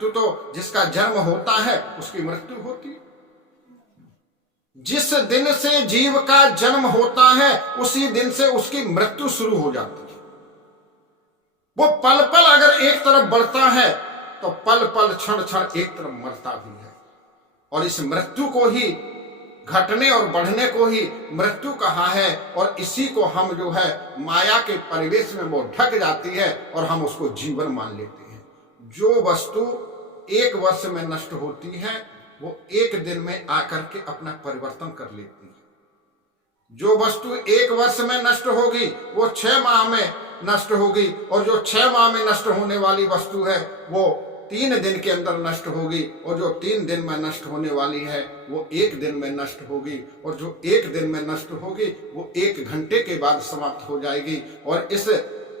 मृत्यु तो जिसका जन्म होता है उसकी मृत्यु होती है। जिस दिन से जीव का जन्म होता है उसी दिन से उसकी मृत्यु शुरू हो जाती है। वो पल पल अगर एक तरफ बढ़ता है तो पल पल क्षण क्षण एक तरफ मरता भी है। और इस मृत्यु को ही, घटने और बढ़ने को ही मृत्यु कहा है। और इसी को हम जो है माया के परिवेश में वो ढक जाती है और हम उसको जीवन मान लेते हैं। जो वस्तु एक वर्ष में नष्ट होती है वो एक दिन में आकर के अपना परिवर्तन कर लेती है। जो वस्तु एक वर्ष में नष्ट होगी वो 6 माह में नष्ट होगी, और जो 6 माह में नष्ट होने वाली वस्तु है वो 3 दिन के अंदर नष्ट होगी, और जो 3 दिन में नष्ट होने वाली है वो 1 दिन में नष्ट होगी, और जो 1 दिन में नष्ट होगी वो 1 घंटे के बाद समाप्त हो जाएगी। और इस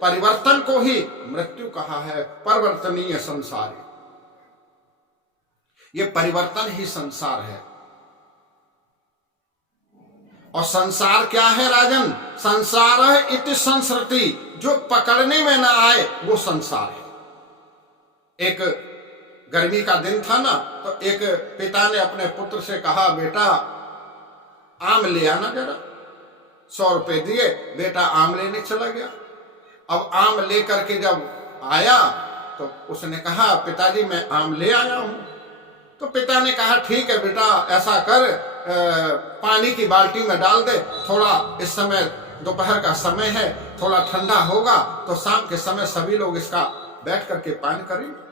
परिवर्तन को ही मृत्यु कहा है। परिवर्तनीय संसार, ये परिवर्तन ही संसार है। और संसार क्या है राजन? संसार है इति संस्कृति, जो पकड़ने में ना आए वो संसार है। एक गर्मी का दिन था ना, तो एक पिता ने अपने पुत्र से कहा, बेटा आम ले आना जरा। 100 रुपए दिए, बेटा आम लेने चला गया। अब आम लेकर के जब आया तो उसने कहा, पिताजी मैं आम ले आया हूं। तो पिता ने कहा, ठीक है बेटा, ऐसा कर, पानी की बाल्टी में डाल दे, थोड़ा इस समय दोपहर का समय है, थोड़ा ठंडा होगा तो शाम के समय सभी लोग इसका बैठ करके पान करेंगे।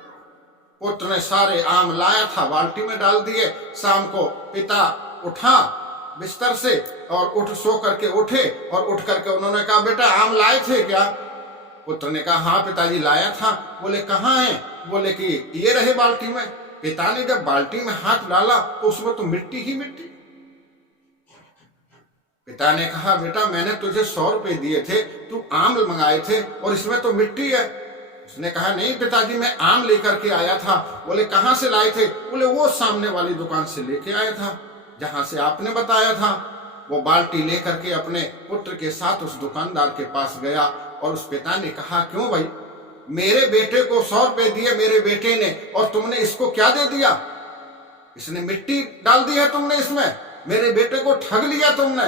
पुत्र ने सारे आम लाया था, बाल्टी में डाल दिए। शाम को पिता उठा बिस्तर से और सो करके उठे, और उठ करके उन्होंने कहा, बेटा आम लाए थे क्या? पुत्र ने कहा, हाँ पिताजी लाया था। बोले कहाँ है? बोले कि ये रहे बाल्टी में। पिता ने जब बाल्टी में हाथ डाला तो उसमें तो मिट्टी ही मिट्टी। पिता ने कहा, बेटा मैंने तुझे 100 रुपए दिए थे, तू आम मंगाए थे और इसमें तो मिट्टी है। उसने कहा, नहीं पिताजी मैं आम लेकर के आया था। बोले कहाँ से लाए थे? बोले वो सामने वाली दुकान से लेके आया था जहां से आपने बताया था। वो बाल्टी लेकर के अपने पुत्र के साथ उस दुकानदार के पास गया, और उस पिता ने कहा, क्यों भाई, मेरे बेटे को 100 रुपए दिए मेरे बेटे ने, और तुमने इसको क्या दे दिया? इसने मिट्टी डाल दी है तुमने इसमें, मेरे बेटे को ठग लिया तुमने।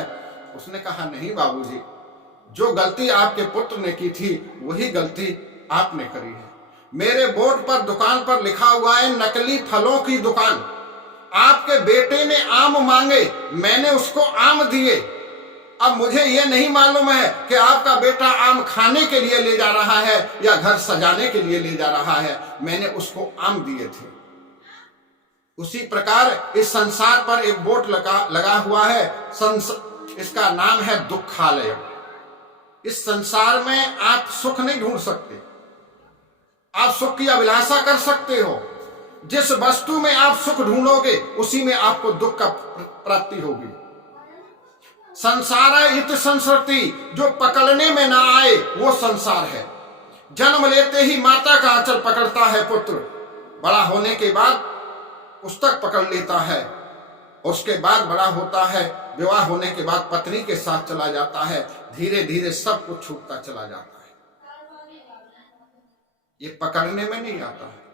उसने कहा, नहीं बाबूजी, जो गलती आपके पुत्र ने की थी वही गलती आपने करी है। मेरे बोर्ड पर दुकान पर लिखा हुआ है नकली फलों की दुकान। आपके बेटे ने आम मांगे, मैंने उसको आम दिए। अब मुझे यह नहीं मालूम है कि आपका बेटा आम खाने के लिए ले जा रहा है या घर सजाने के लिए ले जा रहा है। मैंने उसको आम दिए थे। उसी प्रकार इस संसार पर एक बोर्ड लगा हुआ है, इसका नाम है दुखालय। इस संसार में आप सुख नहीं ढूंढ सकते, आप सुख की अभिलाषा कर सकते हो। जिस वस्तु में आप सुख ढूंढोगे उसी में आपको दुख का प्राप्ति होगी। संसार है इत संस्कृति, जो पकड़ने में ना आए वो संसार है। जन्म लेते ही माता का आंचल पकड़ता है पुत्र, बड़ा होने के बाद पुस्तक पकड़ लेता है, उसके बाद बड़ा होता है, विवाह होने के बाद पत्नी के साथ चला जाता है, धीरे धीरे सब कुछ छूटता चला जाता है। ये पकड़ने में नहीं आता है।